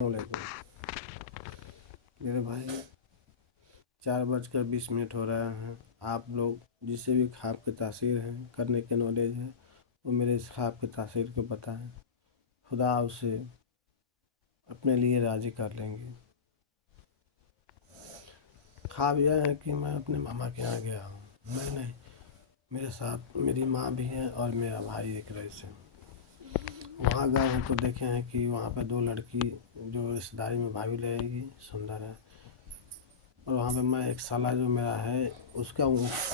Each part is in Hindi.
वालेकुम मेरे भाई। 4:20 हो रहा है। आप लोग जिसे भी ख्वाब की तासीर है करने के नॉलेज है वो मेरे इस ख्वाब की तासीर को बताएं। खुदा उसे अपने लिए राज़ी कर लेंगे। ख्वाब यह है कि मैं अपने मामा के यहाँ गया हूँ। मैं नहीं, मेरे साथ मेरी माँ भी है और मेरा भाई एक रईस है। वहाँ गए हैं तो देखे हैं कि वहाँ पर 2 लड़की जो रिश्तेदारी में भाभी लगेगी सुंदर है। और वहाँ पे मैं एक साला जो मेरा है उसको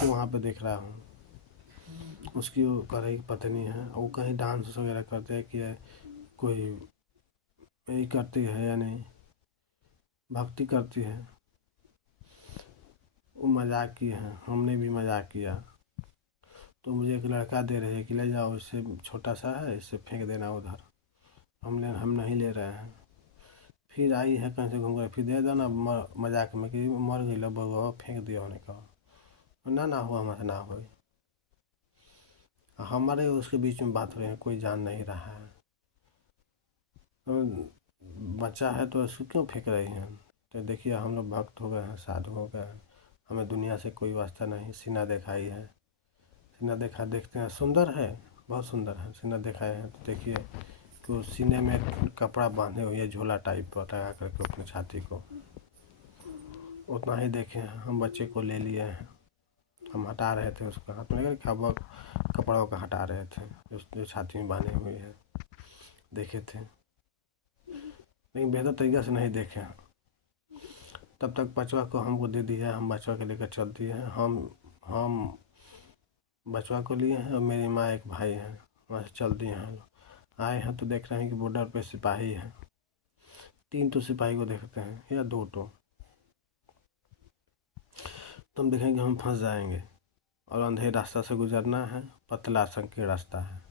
वहाँ पे देख रहा हूँ। उसकी वो करीब पत्नी है। वो कहीं डांस वगैरह करते हैं कि कोई यही करती है या नहीं, भक्ति करती है। वो मजाक की है, हमने भी मजाक किया। तो मुझे एक लड़का दे रहे हैं कि ले जाओ, इससे छोटा सा है, इससे फेंक देना उधर। हम नहीं ले रहे हैं। फिर आई है कहीं से घूम कर, फिर दे दो ना मजाक में कि मर गई लो बउआ, फेंक दिया होने का। ना हुआ हमसे ना हुई। हमारे उसके बीच में बात हो रही है, कोई जान नहीं रहा है। बच्चा है तो इसको क्यों फेंक रही हैं? तो देखिए हम लोग भक्त हो गए हैं, साधु हो गए हैं, हमें दुनिया से कोई वास्ता नहीं। सीना दिखाई है, सीना देखा देखते हैं, सुंदर है, बहुत सुंदर है। सीना दिखाए हैं तो देखिए कि वो सीने में कपड़ा बांधे हुए है, झोला टाइप पर लगा करके अपनी छाती को। उतना ही देखे हैं। हम बच्चे को ले लिए हैं, हम हटा रहे थे उसको हाथ में लेकर, खबर कपड़ों का हटा रहे थे जो छाती में बांधे हुए हैं। देखे थे लेकिन बेहतर तरीक़े से नहीं देखे। तब तक बचवा को हमको दे दिया, हम बचवा के लेकर चल दिए हैं। हम बचवा को लिए हैं और मेरी माँ एक भाई हैं, वहाँ से चल दिए हैं। आए हैं तो देख रहे हैं कि बॉर्डर पे सिपाही हैं। 3 तो सिपाही को देखते हैं या 2 तो हम देखेंगे हम फंस जाएंगे। और अंधेरे रास्ता से गुजरना है, पतला संकीर्ण रास्ता है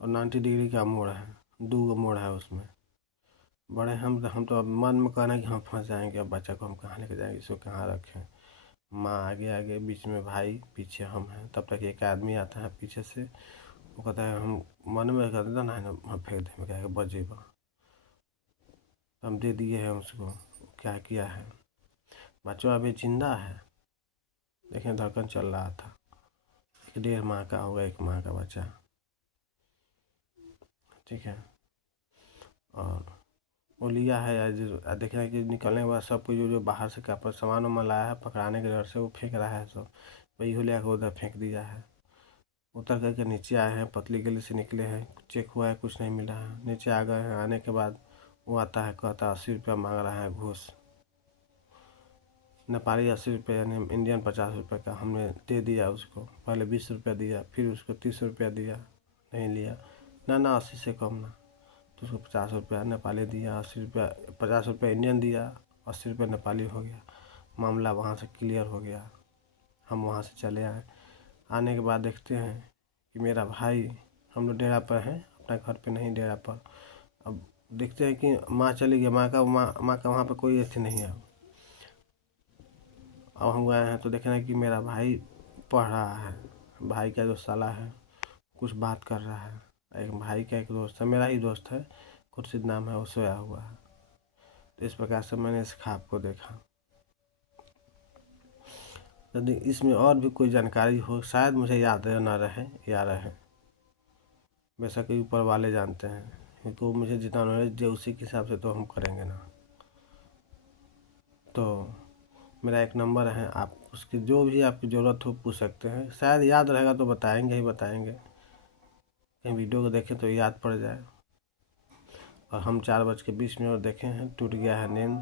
और 90 डिग्री का मोड़ है, 2 मोड़ है उसमें। बड़े हम तो अब मन में कह रहे हैं कि हम फंस जाएंगे। अब बच्चा को हम कहाँ लेके जाएंगे, इसको कहाँ रखें? माँ आगे आगे, बीच में भाई, पीछे हम हैं। तब तक एक आदमी आता है पीछे से, वो कहता है, हम मन में कहते थे ना हम फेंक दें, क्या बजेगा। हम दे दिए हैं उसको। क्या किया है, बच्चा अभी जिंदा है। देखें धड़कन चल रहा था। 1.5 माह का होगा, 1 माह का बच्चा, ठीक है। और वो लिया है आज देख रहे हैं कि निकलने के बाद सब कुछ जो बाहर से कपड़ा सामान वामान लाया है पकड़ाने के डर से वो फेंक रहा है सब। वही हो लिया के उधर फेंक दिया है। उतर करके नीचे आए हैं, पतली गली से निकले हैं, चेक हुआ है, कुछ नहीं मिला है। नीचे आ गए हैं। आने के बाद वो आता है, कहता 80 रुपया मांग रहा है घूस। नेपाली 80 रुपये यानी इंडियन 50 रुपये का हमने दे दिया उसको। पहले 20 रुपया दिया, फिर उसको 30 रुपया दिया, नहीं लिया। ना 80 से कम ना। तो उसको 50 रुपया नेपाली दिया, 80 रुपया 50 रुपया इंडियन दिया, 80 रुपया नेपाली हो गया। मामला वहाँ से क्लियर हो गया। हम वहाँ से चले आए। आने के बाद देखते हैं कि मेरा भाई, हम लोग डेरा पर हैं, अपना घर पे नहीं डेरा पर। अब देखते हैं कि माँ चली गई, माँ का वहाँ पे कोई ऐसी नहीं है। अब हम गए हैं तो देख रहे हैं कि मेरा भाई पढ़ रहा है। भाई का जो साला है कुछ बात कर रहा है। एक भाई का एक दोस्त है, मेरा ही दोस्त है, खुर्शीद नाम है, वो सोया हुआ है। तो इस प्रकार से मैंने इस ख्वाब को देखा। यदि इसमें और भी कोई जानकारी हो, शायद मुझे याद न रहे या रहे, वैसा कि ऊपर वाले जानते हैं, क्योंकि वो मुझे जितना नॉलेज दिया उसी के हिसाब से तो हम करेंगे ना। तो मेरा एक नंबर है, आप उसकी जो भी आपकी ज़रूरत हो पूछ सकते हैं। शायद याद रहेगा तो बताएंगे ही बताएंगे, कहीं वीडियो को देखें तो याद पड़ जाए। और हम 4:20 देखे हैं, टूट गया है नींद।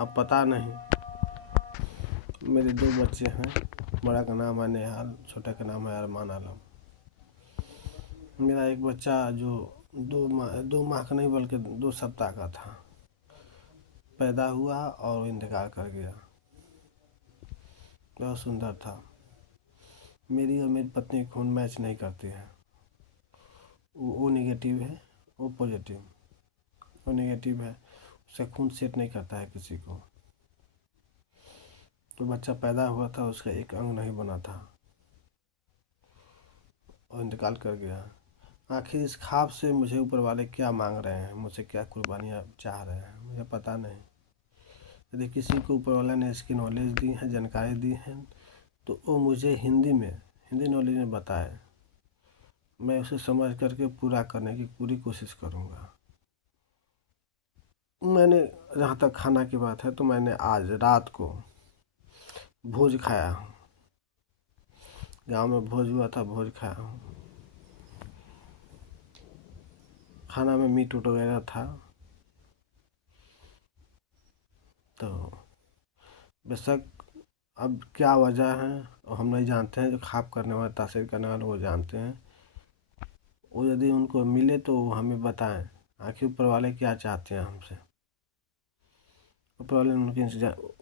अब पता नहीं, मेरे 2 बच्चे हैं, बड़ा का नाम है नेहाल, छोटा का नाम है अरमान आलम। मेरा एक बच्चा जो 2 माह का नहीं बल्कि 2 सप्ताह का था, पैदा हुआ और इंतकाल कर गया। बहुत सुंदर था। मेरी और मेरी पत्नी खून मैच नहीं करती है। वो नेगेटिव है, वो पॉजिटिव। वो नेगेटिव है, उसका खून सेट नहीं करता है किसी को। तो बच्चा पैदा हुआ था, उसका एक अंग नहीं बना था और इंतकाल कर गया। आखिर इस ख्वाब से मुझे ऊपर वाले क्या मांग रहे हैं, मुझसे क्या कुर्बानियाँ चाह रहे हैं, मुझे पता नहीं। यदि किसी को ऊपर वाला ने इसकी नॉलेज दी है, जानकारी दी है, तो वो मुझे हिंदी नॉलेज में बताए। मैं उसे समझ करके पूरा करने की पूरी कोशिश करूँगा। मैंने, जहाँ तक खाना की बात है, तो मैंने आज रात को भोज खाया हूँ। गाँव में भोज हुआ था, भोज खाया हूँ। खाना में मीट उट वगैरह था। तो बेशक अब क्या वजह है हम नहीं जानते हैं। जो ख्वाब करने वाले, तासीर करने वाले, वो जानते हैं। वो यदि उनको मिले तो वो हमें बताएं आखिर ऊपर वाले क्या चाहते हैं हमसे। ऊपर वाले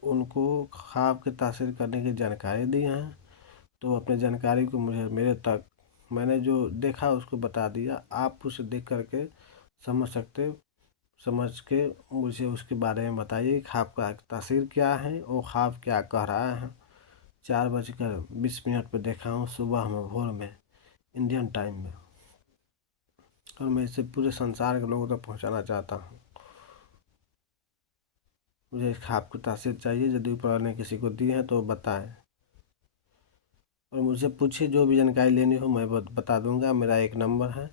उनको ख्वाब के तासीर करने की जानकारी दी है, तो अपने जानकारी को मेरे तक, मैंने जो देखा उसको बता दिया। आप उसे देख करके समझ के मुझे उसके बारे में बताइए। ख्वाब का तासीर क्या है, वो ख्वाब क्या कह रहा है। 4:20 पे देखा हूँ, सुबह में, भोर में, इंडियन टाइम में। और मैं इसे पूरे संसार के लोगों तक पहुँचाना चाहता हूँ। मुझे इस ख्वाब की तासीर चाहिए। यदि ऊपर वाले ने किसी को दी है तो बताएं, और मुझे पूछिए जो भी जानकारी लेनी हो, मैं बता दूंगा। मेरा एक नंबर है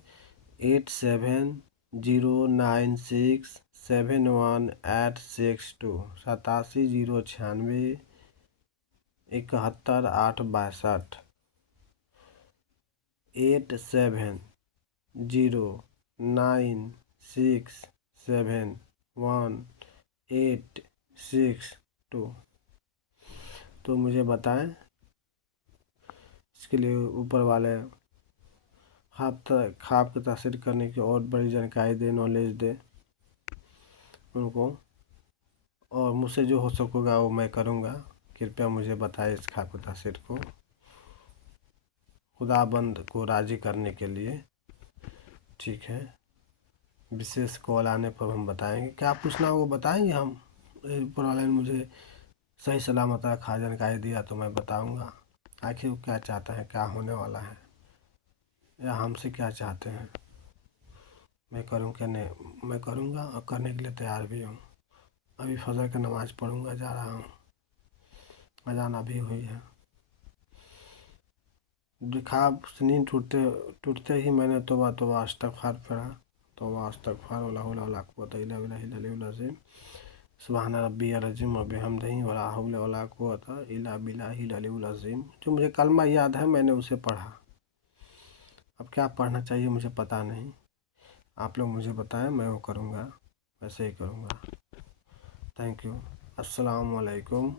8709671862, 8709671862, 8709671862। तो मुझे बताएं, इसके लिए ऊपर वाले ख्वाब की तासीर करने की और बड़ी जानकारी दे, नॉलेज दे उनको। और मुझसे जो हो सकेगा वो मैं करूँगा। कृपया मुझे बताएं इस ख्वाब की तासीर को खुदाबंद को राज़ी करने के लिए। ठीक है, विशेष कॉल आने पर हम बताएंगे। क्या पूछना हो वो बताएंगे हम। ऊपर वाले ने मुझे सही सलामत रखा, जानकारी दिया, तो मैं बताऊंगा आखिर वो क्या चाहते हैं, क्या होने वाला है, या हमसे क्या चाहते हैं। मैं करूँ क्या नहीं, मैं करूँगा और करने के लिए तैयार भी हूँ। अभी फजर की नमाज़ पढ़ूँगा, जा रहा हूँ। अजान अभी हुई है। ख्वाब से नींद टूटते ही मैंने तौबा इस्तग़फ़ार पढ़ा। तौबा इस्तग़फ़ार वला हौला वला कुव्वता इल्ला बिल्लाहिल अलिय्यिल अज़ीम, सुब्हान रब्बियल अज़ीम व बिहम्दिही वला हौला वला कुव्वता इल्ला बिल्लाहिल अलिय्यिल अज़ीम। जो मुझे कलमा याद है, मैंने उसे पढ़ा। अब क्या पढ़ना चाहिए मुझे पता नहीं। आप लोग मुझे बताएं, मैं वो करूँगा, वैसे ही करूँगा। Thank you. अस्सलाम वालेकुम।